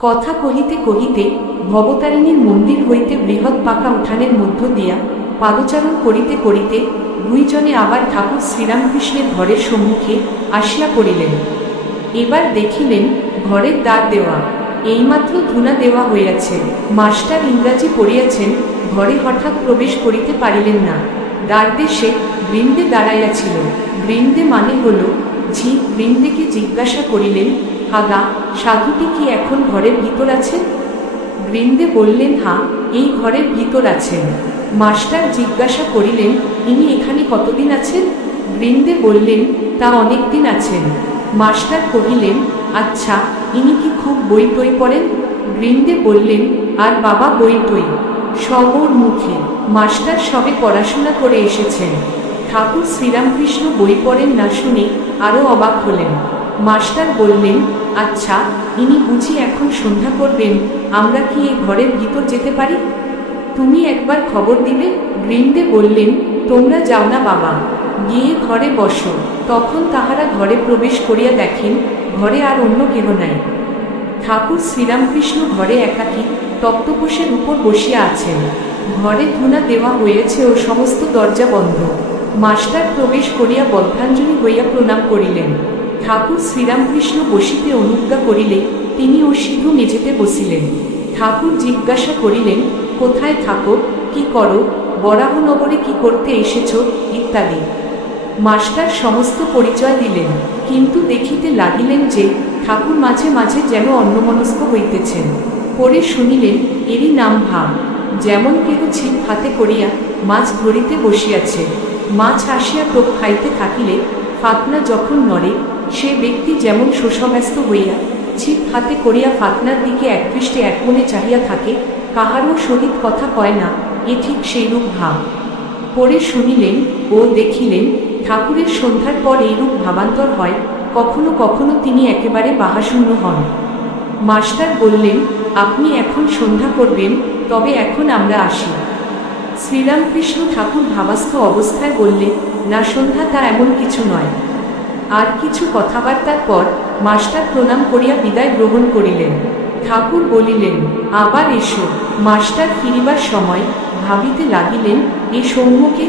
কথা কহিতে কহিতে ভবতারিণীর মন্দির হইতে বৃহৎ পাকা উঠানের মধ্য দিয়া পাদচারণ করিতে করিতে দুইজনে আবার ঠাকুর শ্রীরামকৃষ্ণের ঘরের সম্মুখে আসিয়া পড়িলেন। এবার দেখিলেন ঘরের দ্বার দেওয়া, এইমাত্র ধুনা দেওয়া হইয়াছে। মাস্টার ইংরাজি পড়িয়াছেন, ঘরে হঠাৎ প্রবেশ করিতে পারিলেন না। দ্বারদেশে বৃন্দে দাঁড়াইয়াছিল। বৃন্দে মানে হল ঝি। বৃন্দেকে জিজ্ঞাসা করিলেন, আগা, সাধুটি কি এখন ঘরের ভিতর আছেন? বৃন্দে বললেন, হ্যাঁ, এই ঘরের ভিতর আছেন। মাস্টার জিজ্ঞাসা করিলেন, ইনি এখানে কতদিন আছেন? বৃন্দে বললেন, তা অনেক দিন আছেন। মাস্টার কহিলেন, আচ্ছা, ইনি কি খুব বই টই পড়েন? বৃন্দে বললেন, আর বাবা বই টই সব ওর মুখে। মাস্টার সবে পড়াশোনা করে এসেছেন। ঠাকুর শ্রীরামকৃষ্ণ বই পড়েন না শুনে আরও অবাক হলেন। মাস্টার বললেন, আচ্ছা, ইনি বুঝি এখন সন্ধ্যা করবেন, আমরা কি এ ঘরের ভিতর যেতে পারি? তুমি একবার খবর দিবে? বৃন্দে বললেন, তোমরা যাও না বাবা, গিয়ে ঘরে বসো। তখন তাহারা ঘরে প্রবেশ করিয়া দেখেন ঘরে আর অন্য কেহ নাই। ঠাকুর শ্রীরামকৃষ্ণ ঘরে একাকী তক্তপোষের উপর বসিয়া আছেন। ঘরে ধুনা দেওয়া হইয়াছে ও সমস্ত দরজা বন্ধ। মাস্টার প্রবেশ করিয়া বদ্ধাঞ্জলি হইয়া প্রণাম করিলেন। ঠাকুর শ্রীরামকৃষ্ণ বসিতে অনুজ্ঞা করিলে তিনিও সিধু মেঝেতে বসিলেন। ঠাকুর জিজ্ঞাসা করিলেন, কোথায় থাকো, কি করো, বরাহনগরে কি করতে এসেছ, ইত্যাদি। মাস্টার সমস্ত পরিচয় দিলেন, কিন্তু দেখিতে লাগিলেন যে ঠাকুর মাঝে মাঝে যেন অন্যমনস্ক হইতেছেন। পরে শুনিলেন এরই নাম ভাব। যেমন কেহ ছিপ হাতে করিয়া মাছ ধরিতে বসিয়াছে। মাছ আসিয়া টোপ খাইতে থাকিলে ফাতনা যখন নড়ে, সে ব্যক্তি যেমন শোষব্যস্ত হইয়া ছিপ হাতে করিয়া ফাতনার দিকে একদৃষ্টে একমনে চাহিয়া থাকে, কাহারও সহিত কথা কয় না, এ ঠিক সেইরূপ ভাব। পরে শুনিলেন ও দেখিলেন ঠাকুরের সন্ধ্যার পর এইরূপ ভাবান্তর হয়। কখনো কখনো তিনি একেবারে বাহাশূন্য হন। মাস্টার বললেন, আপনি এখন সন্ধ্যা করবেন, তবে এখন আমরা আসি। শ্রীরামকৃষ্ণ ঠাকুর ভাবাস্থ অবস্থায় বললেন, না, সন্ধ্যা তা এমন কিছু নয়। আর কিছু কথাবার্তার পর মাস্টার প্রণাম করিয়া বিদায় গ্রহণ করিলেন। ঠাকুর বলিলেন, আবার এসো। মাস্টার ফিরিবার সময় ভাবিতে লাগিলেন, এ সৌম্যকে,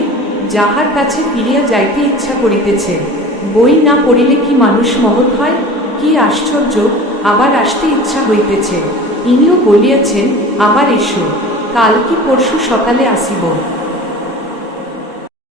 যাহার কাছে ফিরিয়া যাইতে ইচ্ছা করিতেছে, বই না পড়িলে কি মানুষ মহৎ হয়? কি আশ্চর্য, আবার আসতে ইচ্ছা হইতেছে। ইনিও বলিয়াছেন, আবার এসো, কাল কি পরশু সকালে আসিব।